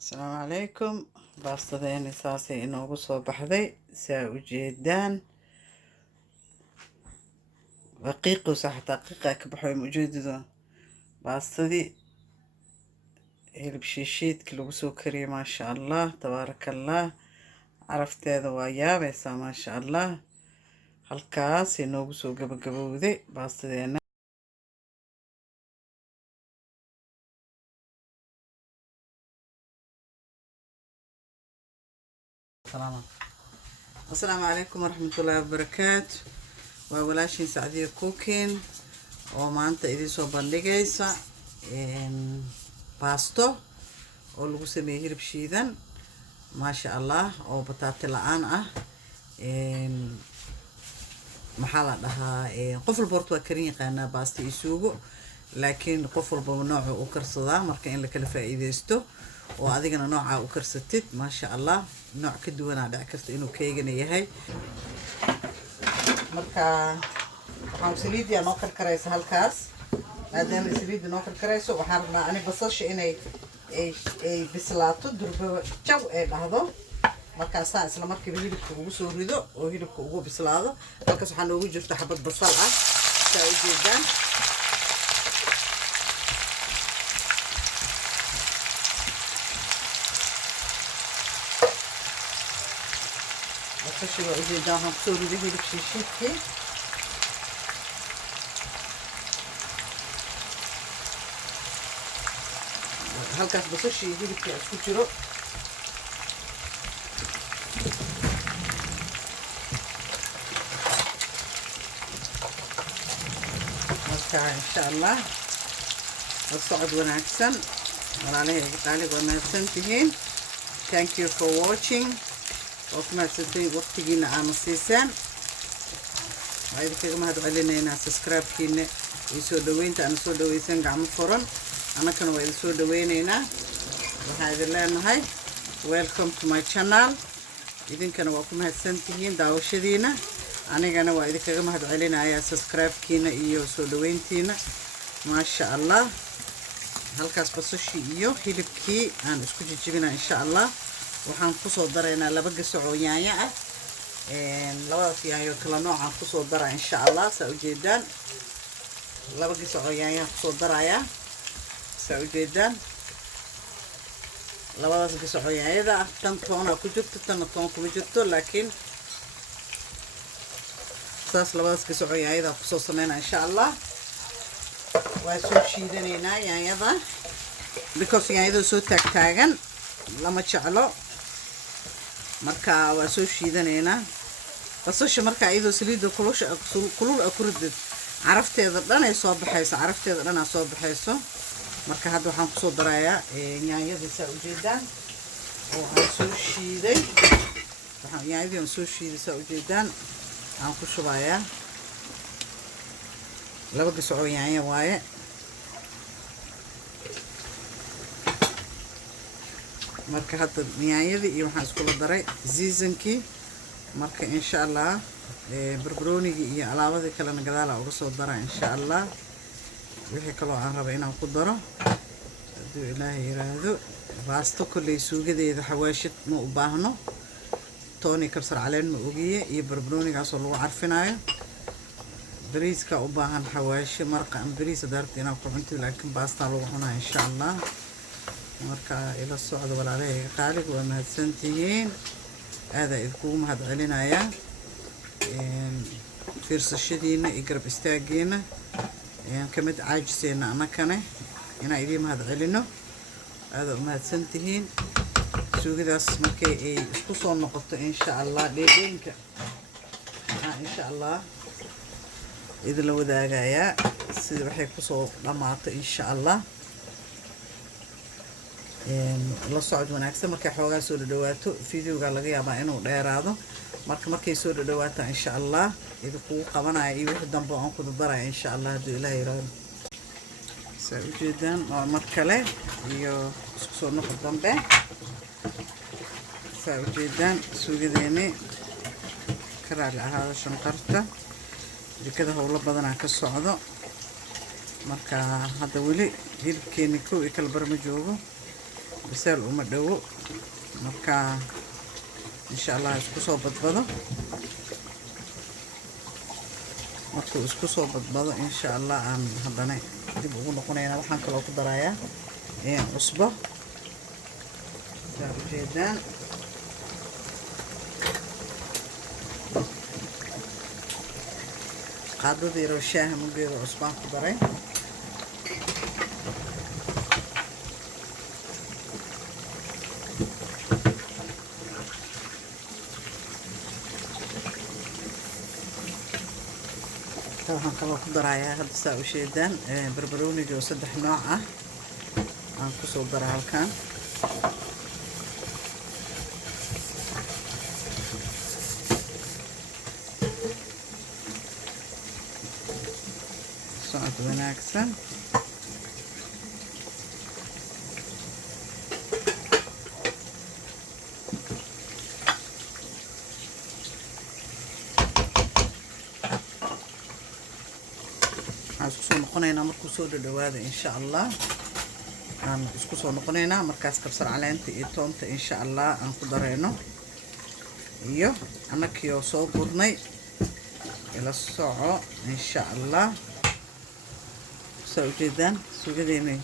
السلام عليكم. baastadeeni saasay inoogu soo baxday saa u jeedaan daqiiqosa xataa daqiiqa ka baxay ma ujeedido baastadii hilib shiishiidkii lagu soo kariyey maasha allah tabaaraka allah carafteeda waa yaabaysaa maasha allah halkaas inoogu soo gabagabowday baastadeena. السلام عليكم ورحمة الله وبركاته. وولاشين سعدية كوكين ومانتا إذي سو بندقيسا باستو oo lagu sameeyay hilib shiidan maasha allah oo bataati la'aan ah maxaa la dhahaa qof walba horta waa karin yaqaanaa baasta isugu laakiin qof walba nooca u karsadaa marka in la kala faa'iideysto oo adigana nooca u karsatid maasha allah nooc ka duwanaa dhici karta inuu keegana yahay marka waxaan saliidii noo karkaraysa halkaas maadaama saliidii noo karkarayso waxaan rabnaa ani basasha inay ay bislaato durbaba jaw ay dhahdo markaasaa isla markiiba hilibka ugu soo rido oo hilibka ugu bislaado halkaas waxaa noogu jirta xabad basal ah saa u jeedaan basasha waa u jeedaan waxaan kusoo riday hilib shiishiidkii halkaas basashii hilibkii isku jiro marka insha allah socod wanaagsan walaalahayga qaaliga waa mahadsantihiin thank you for watching oo ku mahadsantihiin waqtigiina aana siisaan waa idinkaga mahad celinaynaa subscribe-kiina iyo soo dhaweynta aana soo dhaweysan gacmo furan annagana waa idin soo dhaweynaynaa waxaan idin leenahay welcome to my channel idinkana waa ku mahadsantihiin daawashadiina anigana waa idinkaga mahad celinayaa subscribe-kiina iyo soo dhaweyntiina maasha allah halkaas basashii iyo hilibkii aan isku jijibinaa insha allah waxaan kusoo daraynaa 2 gasac oo yaanyo ah labadaas yaanyo kala noocaan kusoo daraa insha allah saa ujeedaan 2 gasac oo yaanyo kusoo darayaa saa ujeedaan labadaas gasac oo yaanyada ah tan toona ku jirto tan toon kuma jirto laakiin saas labadaas gasac oo yaanyada kusoo sameynaa insha allah waa soo shiidanaynaa yaanyada because yaanyada soo taagtaagan lama jeclo marka waa soo shiidanaynaa basasha marka iyadoo saliidda kulul ku ridid carafteeda dhan ay soo baxayso carafteeda dhan ay soo baxayso marka hadda waxaan kusoo darayaa yaanyada saa ujeedaan oo aan soo shiiday yaanyadii aan soo shiiday saa ujeedaan aan ku shubayaa 2 gasac oo yaanyo waaye marka hadda yaanyadii iyo waxaan iskula daray seasonkii marka insha allah barbaroonigii iyo alaabadii kalena gadaala uga soo daraa insha allah wixii kaloo aan raba inaan ku daro hadduu ilaahay yiraahdo baasto kolley suugadeeda xawaashid ma u baahno tooni kabsar caleen ma ogiye iyo barbaroonigaasoo lagu carfinayo bariiska u baahan xawaashi marqa aan bariis daarta inaan ku cunto laakiin baastaa lagu cunaa insha allah marka ila socdo walaalahayga qaaliga waa mahadsantihiin aadaa idinkugu mahad celinayaa fiirsashadiina iyo garab istaagiina kamid caajiseena annakane inaan idiin mahad celino aada u mahadsantihiin suugadaas markay ay isku soo noqoto insha allah dheedheenka waxaan insha allah idinla wadaagayaa sida waxay kusoo dhammaato insha allah la socod wanaagsan markay xoogaa soo dhawaato videoga laga yaabaa inuu dheeraado markay soo dhawaato insha allah idinkugu qabanaya iyo wixii dambe aan ku daraya insha allah hadduu ilaahay yiraahdo saa ujeedaan waa mar kale iyo isku soo noqod dambe saa ujeedaan suugadeeni ka raali ahaada shanqarta jikada howlo badanaa ka socdo marka hadda weli hilibkeeni kow iyo kala bar ma joogo biseel uma dhowo marka insha Allah isku soo badbado markuu isku soo badbado insha Allah aan haddana dib ugu noqonaynaa. waxaan kaloo ku darayaa cusbo saa ujeedaan qaadada yaroo shaaha mugeeda cusbaan ku daray. waxaan kaloo ku darayaa hadda saa ujeedaan barbarooniga oo 3 nooc ah aan ku soo daraa halkan. socod wanaagsan isku soo noqonaynaa markuu soo dhawaado insha Allah aan isku soo noqonaynaa markaas kabsar caleenta iyo toonta insha Allah aan ku dareyno iyo anakii oo soo gurnay ila soco insha Allah. soo ujeedaan suugadeena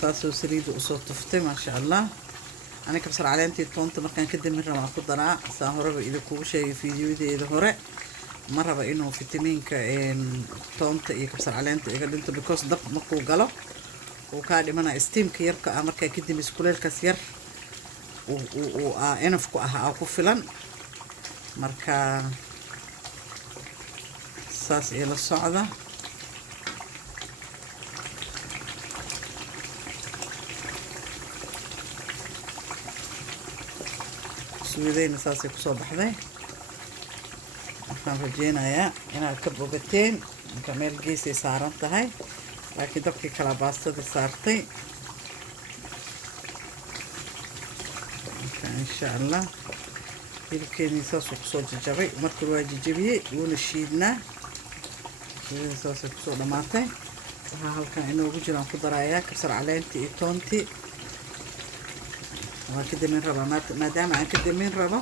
saasoo saliida usoo tuftay maasha Allah. أنا كبسر علامتي الطونت مركان كده مرة مع خضراء ساهرة إذا كوشة فيديو إذا هراء مرة بإنه فيتامين كإن طونت كبسر علامتي إذا أنت بكوس دق مكو جلا وكاد منا استيم كيرك أمريكا كده مسكولة الكثير وأنا فكو أو كفلان مركا ساس إلى الصعدة سويدين ساسي كسو بحذي waxaan rajeynayaa inaad ka bogateen marka meel geesay saaran tahay laakiin dabkii kala baastada saartay insha Allah hilibkeeni saasuu kusoo jajabay marka waa jajabiyey wuuna shiidnaa sida saasay kusoo dhamaatay. waxaa halkan inoogu jiraan ku darayaa kabsar caleentii iyo toontii waa ka damin rabaa maadaama aan ka damin rabo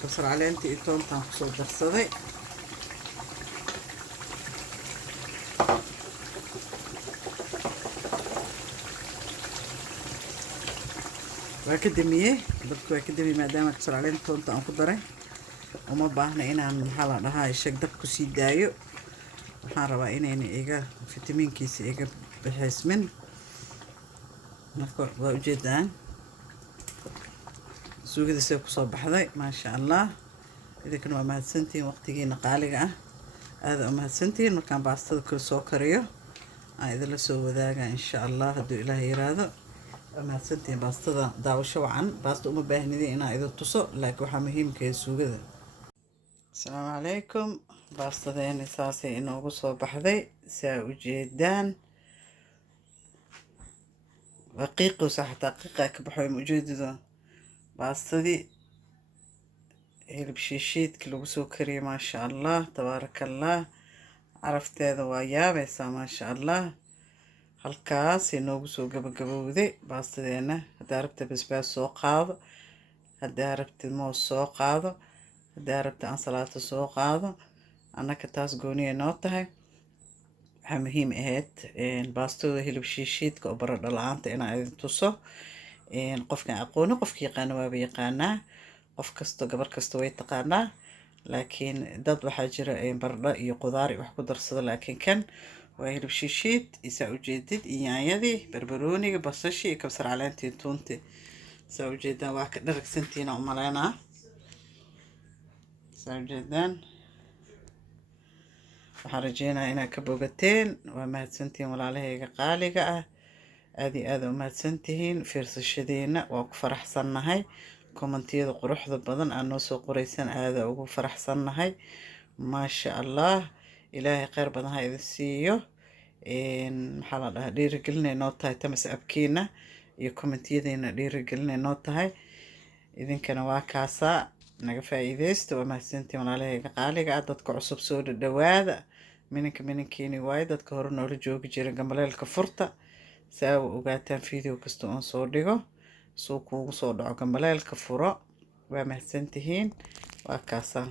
kabsar caleentii iyo toontaan kusoo darsaday. waa ka damiyey dabka waa ka damiyey maadaama kabsar caleenta toonta aan ku daray uma baahna inaan maxaa la dhahaa shag dab ku sii daayo. waxaan rabaa inayna iga fitamiinkiisa iga bixismin marka waa ujeedaan suugada soo kusoo baxday maasha Allah. idinkana waa mahadsantihiin waqtigiina qaaliga ah aad u mahadsantihiin. markaan baastada kala soo kariyo aan idinla soo wadaaga insha Allah hadduu Ilaahay yiraahdo. waa mahadsantihiin baastada daawasho wacan. baasta uma baahnidin inaan idin tuso laakiin waxaa muhiimka ah suugada. asalaamu calaykum baastadeena saasay inoogu soo baxday saa ujeedaan daqiiqosa xataa daqiiqa ka baxay ujeedada baastadii hilib shiishiidka lagu soo kariyay maasha Allah tabaarakallah. carafteeda waa yaabaysaa maasha Allah. halkaas inoogu soo gabagabowday baastadeena. haddaa rabta basbaas soo qaado, haddaa rabta moos soo qaado, haddaa rabta ansalaato soo qaado. annaka taas gooniya noo tahay. waxaa muhiim ahayd baastada hilib shiishiidka oo baradho la-aanta inaan idin tuso. qofkan aqooni qofka yaqaana waaba yaqaanaa, qof kasto gabar kasta way taqaanaa. laakiin dad waxaa jira baradho iyo qudaar wax ku darsada. laakiin kan waa hilib shiishiid isaa ujeedid iyo yaanyadii barbarooniga basashii iyo kabsar caleentii tuunti saa ujeedaan waa ka dharagsantiina u maleynaa saa ujeedaan. waxaan rajeynayaa inaad ka bogateen. waa mahadsantihiin walaalahayga qaaliga ah aad iyo aad u mahadsantihiin fiirsashadeena. waa ku faraxsannahay kommentiyada quruxda badan aad noo soo qoraysan aada ugu faraxsannahay maasha Allah. ilaahay khayr badan ha idin siiyo. maxaa la dhahaa dhiirigelinay noo tahay tamas abkiina iyo kommentiyadiina dhiirigelinay noo tahay. idinkana waa kaasaa naga faa'iidaysta. waa mahadsantihiin walaalahayga qaaliga ah. dadka cusub soo dhawaada minankeeni waaye dadka hore noola joogi jira gambaleelka furta si aa ogaataan video kasta oon soo dhigo soo kuugu soo dhaco gambaleelka furo waa mahadsantihiin waa kaasaan